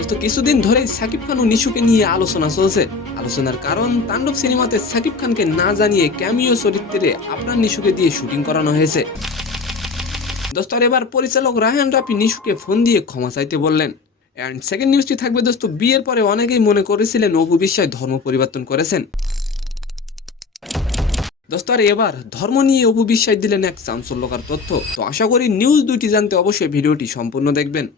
দোস্ত কিছুদিন ধরেই সাকিব খান ও নিশুকে নিয়ে আলোচনা চলছে। আলোচনার কারণ তাণ্ডব সিনেমাতে সাকিব খানকে না জানিয়ে ক্যামিও চরিত্রে আপনার নিশুকে দিয়ে শুটিং করানো হয়েছে। দোস্ত আর এবার পরিচালক রায়হান রাফি নিশুকে ফোন দিয়ে ক্ষমা চাইতে বললেন। অ্যান্ড সেকেন্ড নিউজটি থাকবে দোস্ত, বিয়ের পরে অনেকেই মনে করেছিলেন অপু বিশ্বাস ধর্ম পরিবর্তন করেছেন। দোস্ত আর এবার ধর্ম নিয়ে অপু বিশ্বাস দিলেন এক চাঞ্চল্যকর তথ্য। তো আশা করি নিউজ দুইটি জানতে অবশ্যই ভিডিওটি সম্পূর্ণ দেখবেন।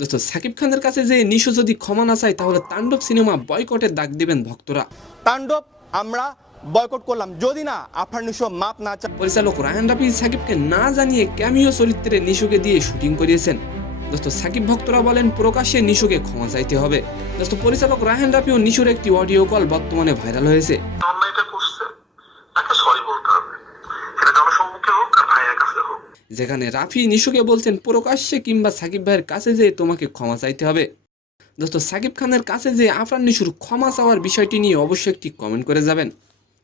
দোস্ত সাকিব খানের কাছে যে নিশু যদি ক্ষমা না চায় তাহলে তাণ্ডব সিনেমা বয়কটের ডাক দিবেন ভক্তরা। তাণ্ডব আমরা বয়কট করলাম যদি না আপনার নিশো মাপ না চান। পরিচালক রায়হান রাফি সাকিবকে না জানিয়ে ক্যামিও চরিত্রে নিশুকে দিয়ে শুটিং করিয়েছেন। দোস্ত সাকিব ভক্তরা বলেন প্রকাশ্যে নিশুকে ক্ষমা চাইতে হবে। দোস্ত পরিচালক রায়হান রাফি ও নিশুর একটি অডিও কল বর্তমানে ভাইরাল হয়েছে। অন্যায়টা করছে তাকে সরি বলতে হবে, সেটা জনসম্মুখে হোক আর ভাইয়ের কাছে হোক। যেখানে রাফি নিশুকে বলছেন প্রকাশ্যে কিংবা সাকিব ভাইয়ের কাছে যে তোমাকে ক্ষমা চাইতে হবে। দোস্ত সাকিব খানের কাছে যে আফরান নিশুর ক্ষমা চাওয়ার বিষয়টি নিয়ে অবশ্যই একটি কমেন্ট করে যাবেন।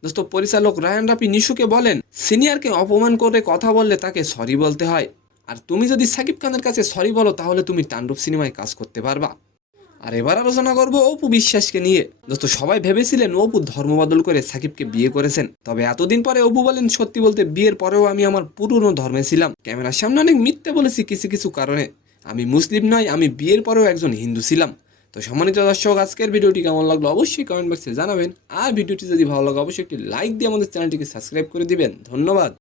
দোস্ত পরিচালক রায়হান রাফি নিশুকে বলেন সিনিয়রকে অপমান করে কথা বললে তাকে সরি বলতে হয়, আর তুমি যদি সাকিব খানের কাছে সরি বলো তাহলে তুমি তাণ্ডব সিনেমায় কাজ করতে পারবা। আর এবার আলোচনা করব অপু বিশ্বাসকে নিয়ে। দোস্ত সবাই ভেবেছিলেন অপু ধর্ম বদল করে সাকিবকে বিয়ে করেছেন, তবে এতদিন পরে অপু বলেন সত্যি বলতে বিয়ের পরেও আমি আমার পুরনো ধর্মে ছিলাম। ক্যামেরার সামনে অনেক মিথ্যে বলেছি কিছু কিছু কারণে। আমি মুসলিম নয়, আমি বিয়ের পরেও একজন হিন্দু ছিলাম। তো সম্মানিত দর্শক, আজকের ভিডিওটি কেমন লাগলো অবশ্যই কমেন্ট বক্সে জানাবেন। আর ভিডিওটি যদি ভালো লাগে অবশ্যই একটি লাইক দিয়ে আমাদের চ্যানেলটিকে সাবস্ক্রাইব করে দিবেন। ধন্যবাদ।